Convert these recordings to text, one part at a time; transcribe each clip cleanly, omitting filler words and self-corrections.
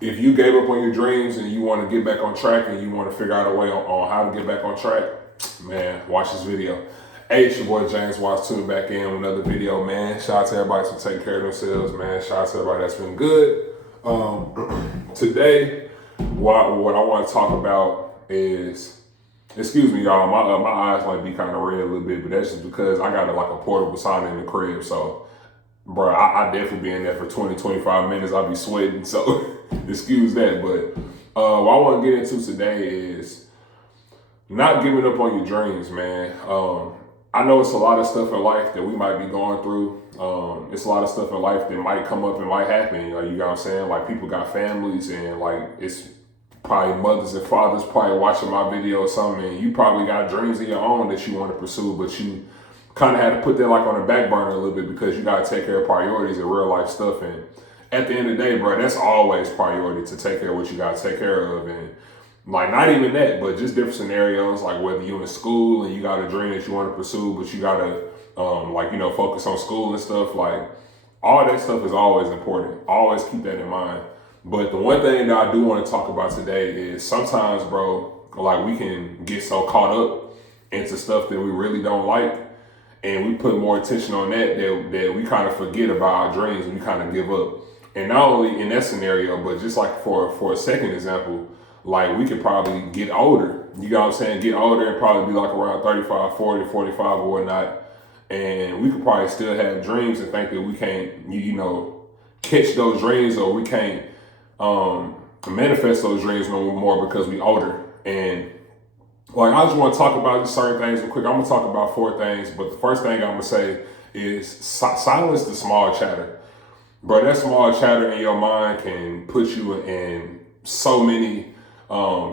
if you gave up on your dreams and you want to get back on track and you want to figure out a way on how to get back on track, man, watch this video. Hey, it's your boy James Watts tuning back in with another video, man. Shout out to everybody for taking care of themselves, man. Shout out to everybody that's been good. Today, what I want to talk about is, excuse me, y'all, my eyes might be kind of red a little bit, but that's just because I got like a portable sauna in the crib, so bro, I definitely be in there for 20, 25 minutes. I'll be sweating, so excuse that. But what I want to get into today is not giving up on your dreams, man. I know it's a lot of stuff in life that we might be going through. It's a lot of stuff in life that might come up and might happen. Like, you know what I'm saying? Like, people got families and like it's probably mothers and fathers probably watching my video or something, and you probably got dreams of your own that you want to pursue, but you kind of had to put that like on the back burner a little bit because you got to take care of priorities and real life stuff. And at the end of the day, bro, that's always priority, to take care of what you got to take care of. And like, not even that, but just different scenarios, like whether you're in school and you got a dream that you want to pursue, but you got to focus on school and stuff. Like, all that stuff is always important. Always keep that in mind. But the one thing that I do want to talk about today is sometimes, bro, like, we can get so caught up into stuff that we really don't like, and we put more attention on that we kind of forget about our dreams and we kind of give up. And not only in that scenario, but just like for a second example, like, we could probably get older. You know what I'm saying? Get older and probably be like around 35, 40, 45 or whatnot. And we could probably still have dreams and think that we can't, catch those dreams, or we can't manifest those dreams no more because we older. And like, I just want to talk about just certain things real quick. I'm going to talk about 4 things, but the first thing I'm going to say is silence the small chatter. Bro, that small chatter in your mind can put you in so many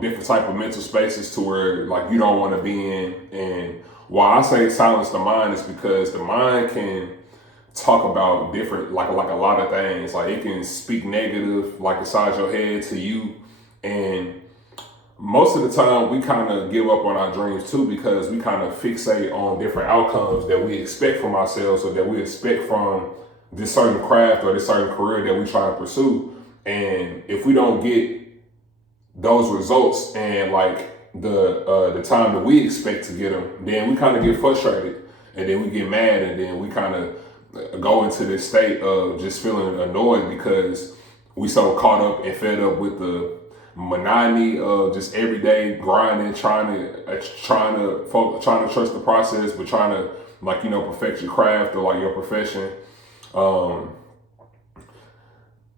different type of mental spaces to where, like, you don't want to be in. And why I say silence the mind is because the mind can talk about different, like a lot of things. Like, it can speak negative, like, inside your head to you. And most of the time we kind of give up on our dreams too, because we kind of fixate on different outcomes that we expect from ourselves, or that we expect from this certain craft or this certain career that we try to pursue. And if we don't get those results and like the time that we expect to get them, then we kind of get frustrated, and then we get mad, and then we kind of go into this state of just feeling annoyed because we so caught up and fed up with the monotony of just everyday grinding, trying to trust the process, but trying to, perfect your craft or like your profession.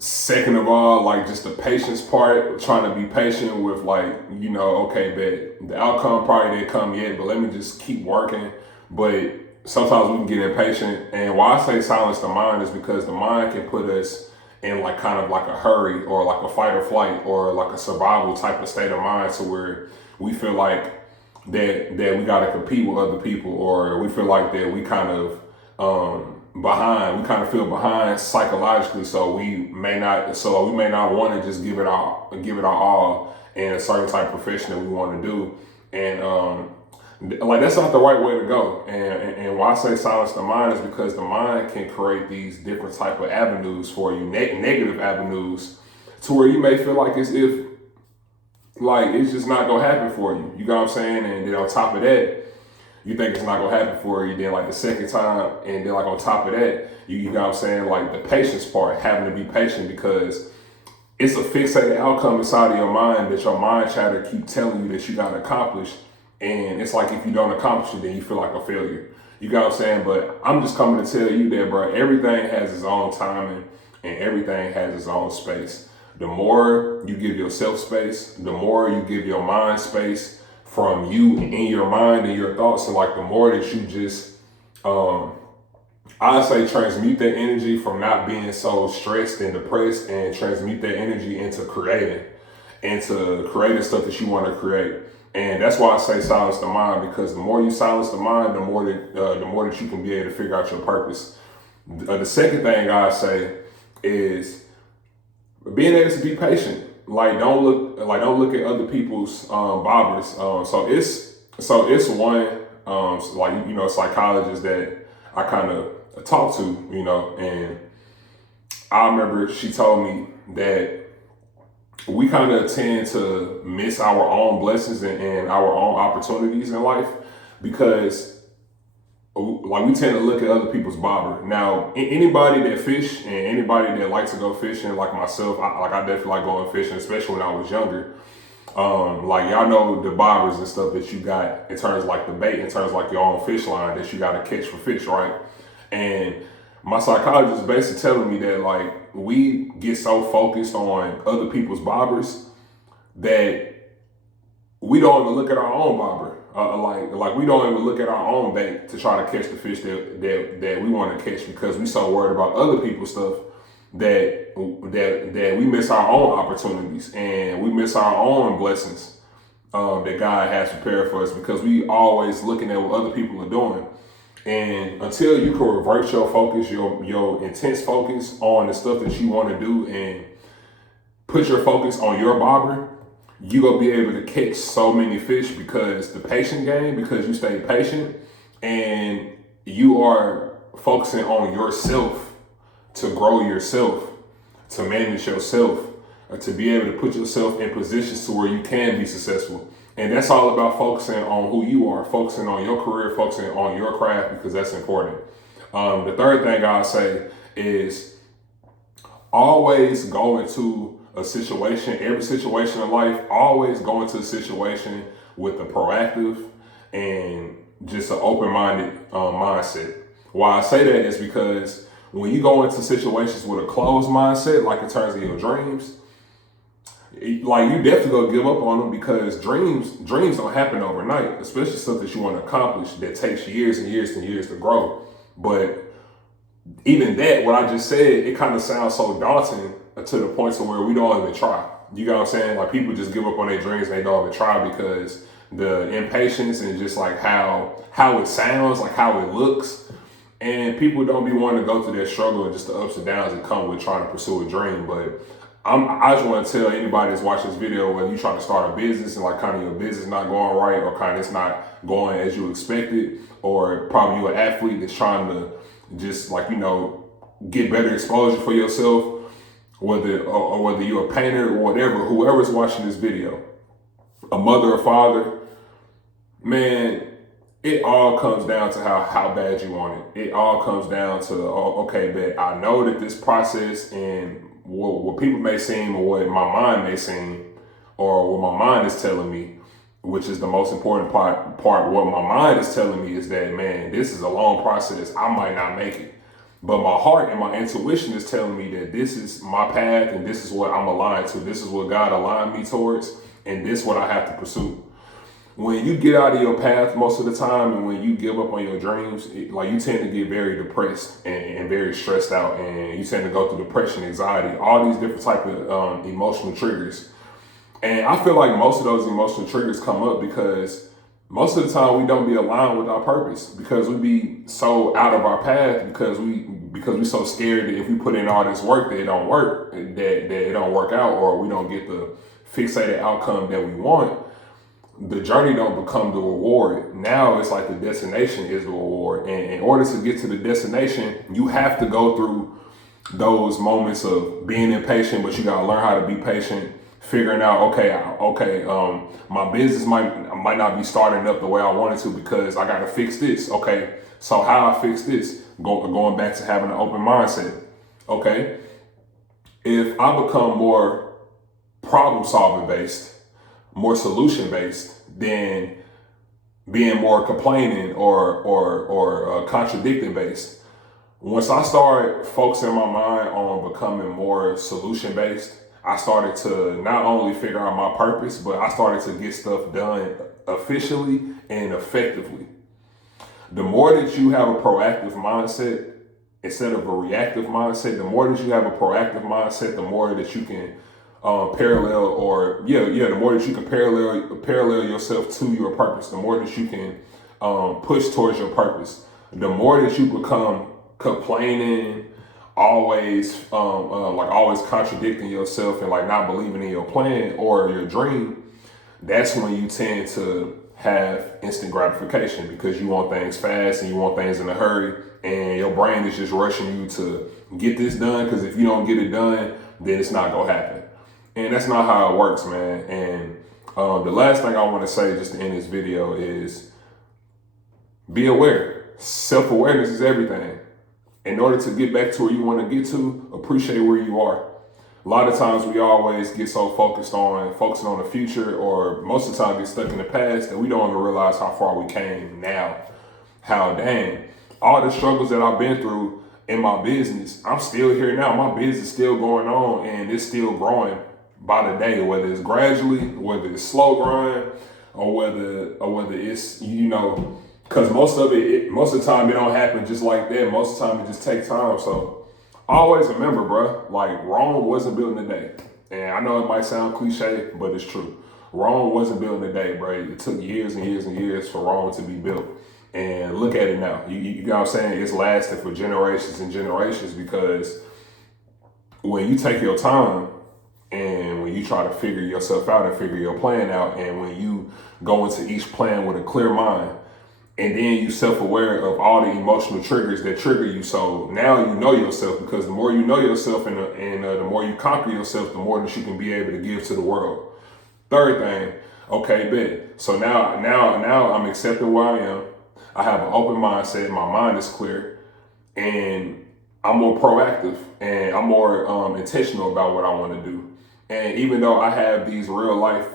Second of all, like, just the patience part, trying to be patient with, like, okay, but the outcome probably didn't come yet, but let me just keep working. But sometimes we can get impatient. And why I say silence the mind is because the mind can put us in like kind of like a hurry, or like a fight or flight, or like a survival type of state of mind, to where we feel like that we got to compete with other people, or we feel like that we kind of behind. We kind of feel behind psychologically, so we may not want to just give it our all in a certain type of profession that we want to do. And like, that's not the right way to go. And why I say silence the mind is because the mind can create these different type of avenues for you, negative avenues, to where you may feel like as if like it's just not gonna happen for you. You know what I'm saying? And then on top of that, you think it's not gonna happen for you. Then like the second time, and then like on top of that, you know what I'm saying? Like, the patience part, having to be patient, because it's a fixated outcome inside of your mind that your mind chatter keep telling you that you gotta accomplish. And it's like, if you don't accomplish it, then you feel like a failure. You got what I'm saying? But I'm just coming to tell you that, bro, everything has its own timing and everything has its own space. The more you give yourself space, the more you give your mind space from you in your mind and your thoughts, and like, the more that you just, I say, transmute that energy from not being so stressed and depressed, and transmute that energy into creating stuff that you want to create. And that's why I say silence the mind, because the more you silence the mind, the more that you can be able to figure out your purpose. The second thing I say is being able to be patient. Like, don't look at other people's bobbers. So it's one psychologist that I kind of talked to, and I remember she told me that we kind of tend to miss our own blessings and our own opportunities in life because like we tend to look at other people's bobber. Now, anybody that fish and anybody that likes to go fishing, like myself, I definitely like going fishing, especially when I was younger. Like y'all know the bobbers and stuff that you got in terms of like the bait, in terms of like your own fish line that you got to catch for fish, right? And my psychologist is basically telling me that like we get so focused on other people's bobbers that we don't even look at our own bobber. Like we don't even look at our own bait to try to catch the fish that we want to catch because we so worried about other people's stuff that we miss our own opportunities and we miss our own blessings that God has prepared for us because we always looking at what other people are doing. And until you can revert your focus, your intense focus on the stuff that you want to do and put your focus on your bobber, you gonna be able to catch so many fish because the patient game, because you stay patient and you are focusing on yourself to grow yourself, to manage yourself, to be able to put yourself in positions to where you can be successful. And that's all about focusing on who you are, focusing on your career, focusing on your craft because that's important. The third thing I'll say is always go into a situation, every situation in life, always go into a situation with a proactive and just an open-minded mindset. Why I say that is because when you go into situations with a closed mindset, like in terms of your dreams, like you definitely gonna give up on them because dreams don't happen overnight, especially stuff that you want to accomplish that takes years and years and years to grow. But even that, what I just said, it kind of sounds so daunting to the point to where we don't even try. You know what I'm saying? Like people just give up on their dreams and they don't even try because the impatience and just like how it sounds, like how it looks. And people don't be wanting to go through that struggle and just the ups and downs that come with trying to pursue a dream. But I just want to tell anybody that's watching this video, whether you trying to start a business and like kind of your business not going right or kind of it's not going as you expected, or probably you're an athlete that's trying to just like, you know, get better exposure for yourself, whether you're a painter or whatever, whoever's watching this video, a mother or father, man, it all comes down to how bad you want it. It all comes down to, okay, but I know that this process and what people may seem or what my mind may seem or what my mind is telling me, which is the most important part, what my mind is telling me is that, man, this is a long process. I might not make it. But my heart and my intuition is telling me that this is my path and this is what I'm aligned to. This is what God aligned me towards and this is what I have to pursue. When you get out of your path most of the time and when you give up on your dreams, like you tend to get very depressed and very stressed out and you tend to go through depression, anxiety, all these different type of emotional triggers. And I feel like most of those emotional triggers come up because most of the time we don't be aligned with our purpose because we be so out of our path because we so scared that if we put in all this work that it don't work, that it don't work out or we don't get the fixated outcome that we want. The journey don't become the reward. Now it's like the destination is the reward. And in order to get to the destination, you have to go through those moments of being impatient, but you gotta learn how to be patient, figuring out, okay, my business might not be starting up the way I wanted to because I gotta fix this. Okay, so how I fix this? Going back to having an open mindset. Okay, if I become more problem solving based, more solution based than being more complaining or contradicting based. Once I started focusing my mind on becoming more solution based, I started to not only figure out my purpose, but I started to get stuff done efficiently and effectively. The more that you have a proactive mindset instead of a reactive mindset, the more that you have a proactive mindset, the more that you can the more that you can parallel yourself to your purpose, the more that you can push towards your purpose, the more that you become complaining, always contradicting yourself and like not believing in your plan or your dream, that's when you tend to have instant gratification because you want things fast and you want things in a hurry and your brain is just rushing you to get this done because if you don't get it done, then it's not gonna happen. And that's not how it works, man. And the last thing I want to say just to end this video is be aware. Self-awareness is everything. In order to get back to where you want to get to, appreciate where you are. A lot of times we always get so focusing on the future, or most of the time get stuck in the past that we don't even realize how far we came now. How dang, all the struggles that I've been through in my business, I'm still here now. My business is still going on and it's still growing by the day, whether it's gradually, whether it's slow grind, or whether it's, because most of the time it don't happen just like that. Most of the time it just takes time. So always remember, bro, like Rome wasn't built in a day. And I know it might sound cliche, but it's true. Rome wasn't built in a day, bro. It took years and years and years for Rome to be built. And look at it now. You know what I'm saying? It's lasted for generations and generations, because when you take your time and when you try to figure yourself out and figure your plan out, and when you go into each plan with a clear mind, and then you self-aware of all the emotional triggers that trigger you. So now you know yourself, because the more you know yourself and the more you conquer yourself, the more that you can be able to give to the world. Third thing, okay, bet. So now I'm accepting where I am. I have an open mindset. My mind is clear, and I'm more proactive, and I'm more intentional about what I want to do. And even though I have these real life,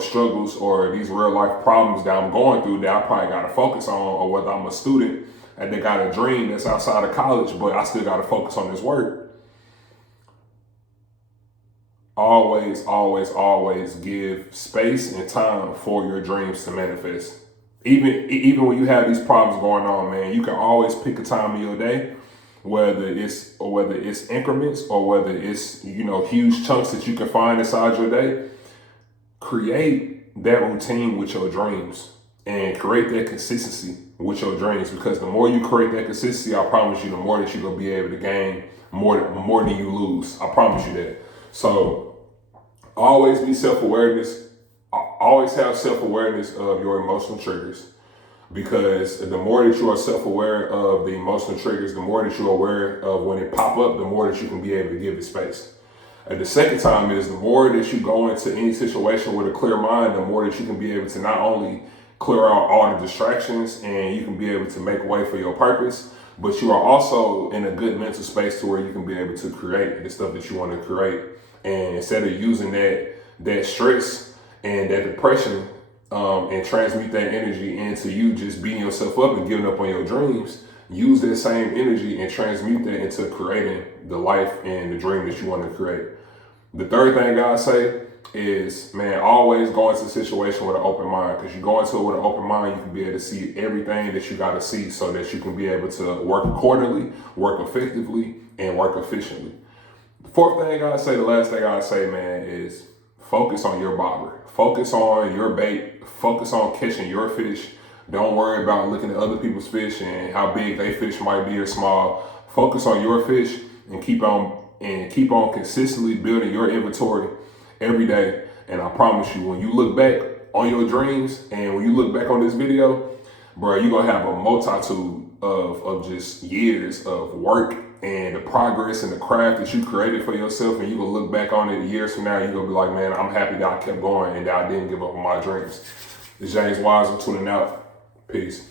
struggles, or these real life problems that I'm going through that I probably got to focus on, or whether I'm a student and they got a dream that's outside of college, but I still got to focus on this work. Always, always, always give space and time for your dreams to manifest. Even when you have these problems going on, man, you can always pick a time of your day, whether it's increments, or whether it's, huge chunks that you can find inside your day. Create that routine with your dreams and create that consistency with your dreams, because the more you create that consistency, I promise you, the more that you're going to be able to gain more than you lose. I promise you that. So always be self-awareness. Always have self-awareness of your emotional triggers, because the more that you are self-aware of the emotional triggers, the more that you're aware of when it pop up, the more that you can be able to give it space. And the second time is, the more that you go into any situation with a clear mind, the more that you can be able to not only clear out all the distractions and you can be able to make way for your purpose, but you are also in a good mental space to where you can be able to create the stuff that you want to create. And instead of using that stress and that depression and transmute that energy into you just beating yourself up and giving up on your dreams, use that same energy and transmute that into creating the life and the dream that you want to create. The third thing I say is, man, always go into a situation with an open mind, because you go into it with an open mind, you can be able to see everything that you got to see, so that you can be able to work accordingly, work effectively, and work efficiently. The fourth thing I say, the last thing I say, man, is focus on your bobber. Focus on your bait. Focus on catching your fish. Don't worry about looking at other people's fish and how big their fish might be or small. Focus on your fish and keep on consistently building your inventory every day. And I promise you, when you look back on your dreams and when you look back on this video, bro, you're gonna have a multitude of just years of work and the progress and the craft that you created for yourself. And you're gonna look back on it years from now, you're gonna be like, man, I'm happy that I kept going and that I didn't give up on my dreams. It's James Wise. I'm tuning out. Peace.